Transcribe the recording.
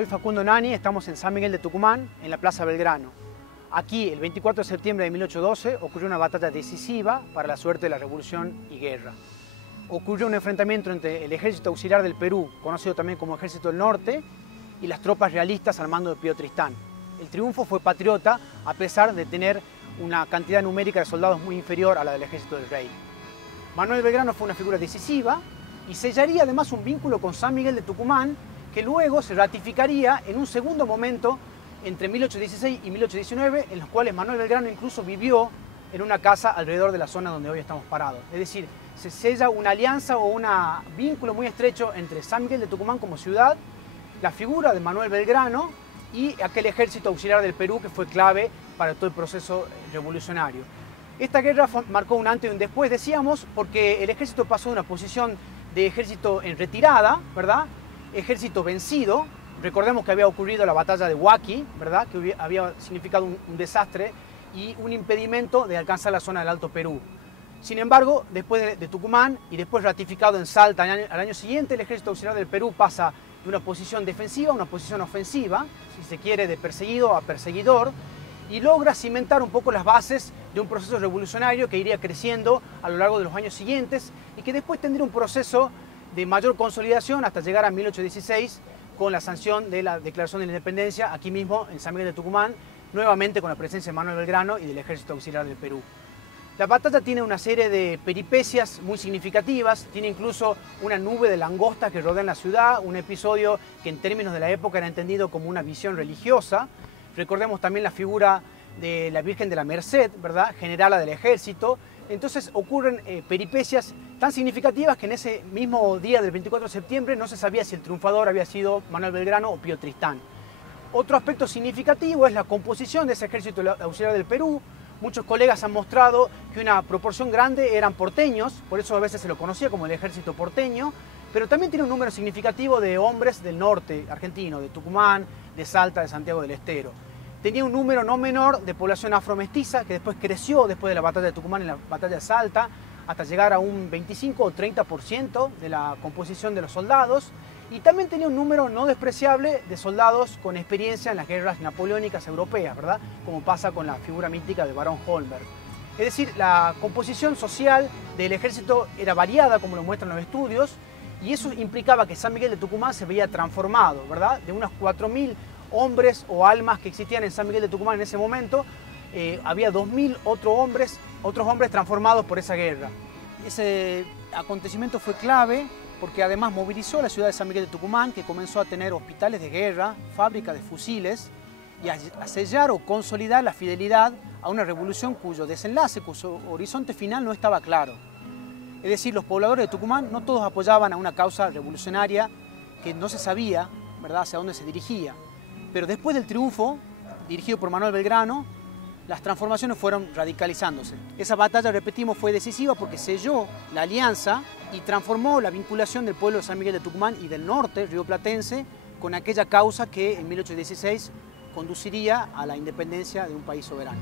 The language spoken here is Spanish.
soy Facundo Nani, estamos en San Miguel de Tucumán, en la Plaza Belgrano. Aquí, el 24 de septiembre de 1812, ocurrió una batalla decisiva para la suerte de la Revolución y Guerra. Ocurrió un enfrentamiento entre el Ejército Auxiliar del Perú, conocido también como Ejército del Norte, y las tropas realistas al mando de Pío Tristán. El triunfo fue patriota, a pesar de tener una cantidad numérica de soldados muy inferior a la del Ejército del Rey. Manuel Belgrano fue una figura decisiva y sellaría además un vínculo con San Miguel de Tucumán, que luego se ratificaría en un segundo momento entre 1816 y 1819, en los cuales Manuel Belgrano incluso vivió en una casa alrededor de la zona donde hoy estamos parados. Es decir, se sella una alianza o un vínculo muy estrecho entre San Miguel de Tucumán como ciudad, la figura de Manuel Belgrano y aquel ejército auxiliar del Perú que fue clave para todo el proceso revolucionario. Esta guerra marcó un antes y un después, decíamos, porque el ejército pasó de una posición de ejército en retirada, ¿verdad?, ejército vencido. Recordemos que había ocurrido la batalla de Huaqui, ¿verdad?, que había significado un desastre y un impedimento de alcanzar la zona del Alto Perú. Sin embargo, después de Tucumán y después ratificado en Salta al año siguiente, el ejército auxiliar del Perú pasa de una posición defensiva a una posición ofensiva, si se quiere, de perseguido a perseguidor, y logra cimentar un poco las bases de un proceso revolucionario que iría creciendo a lo largo de los años siguientes y que después tendría un proceso de mayor consolidación hasta llegar a 1816 con la sanción de la Declaración de la Independencia aquí mismo en San Miguel de Tucumán, nuevamente con la presencia de Manuel Belgrano y del Ejército Auxiliar del Perú. La batalla tiene una serie de peripecias muy significativas, tiene incluso una nube de langosta que rodea la ciudad, un episodio que en términos de la época era entendido como una visión religiosa. Recordemos también la figura de la Virgen de la Merced, ¿verdad?, generala del ejército. Entonces ocurren peripecias tan significativas que en ese mismo día del 24 de septiembre no se sabía si el triunfador había sido Manuel Belgrano o Pío Tristán. Otro aspecto significativo es la composición de ese ejército auxiliar del Perú. Muchos colegas han mostrado que una proporción grande eran porteños, por eso a veces se lo conocía como el ejército porteño, pero también tiene un número significativo de hombres del norte argentino, de Tucumán, de Salta, de Santiago del Estero. Tenía un número no menor de población afromestiza que después creció después de la batalla de Tucumán y la batalla de Salta hasta llegar a un 25 o 30% de la composición de los soldados, y también tenía un número no despreciable de soldados con experiencia en las guerras napoleónicas europeas, ¿verdad?, como pasa con la figura mítica del barón Holmberg. Es decir, la composición social del ejército era variada, como lo muestran los estudios, y eso implicaba que San Miguel de Tucumán se veía transformado, ¿verdad? De unos 4.000 hombres o almas que existían en San Miguel de Tucumán en ese momento, había 2.000 otros hombres transformados por esa guerra. Ese acontecimiento fue clave porque además movilizó a la ciudad de San Miguel de Tucumán, que comenzó a tener hospitales de guerra, fábricas de fusiles, y a sellar o consolidar la fidelidad a una revolución cuyo desenlace, cuyo horizonte final no estaba claro. Es decir, los pobladores de Tucumán no todos apoyaban a una causa revolucionaria que no se sabía, ¿verdad?, hacia dónde se dirigía. Pero después del triunfo, dirigido por Manuel Belgrano, las transformaciones fueron radicalizándose. Esa batalla, repetimos, fue decisiva porque selló la alianza y transformó la vinculación del pueblo de San Miguel de Tucumán y del norte rioplatense con aquella causa que en 1816 conduciría a la independencia de un país soberano.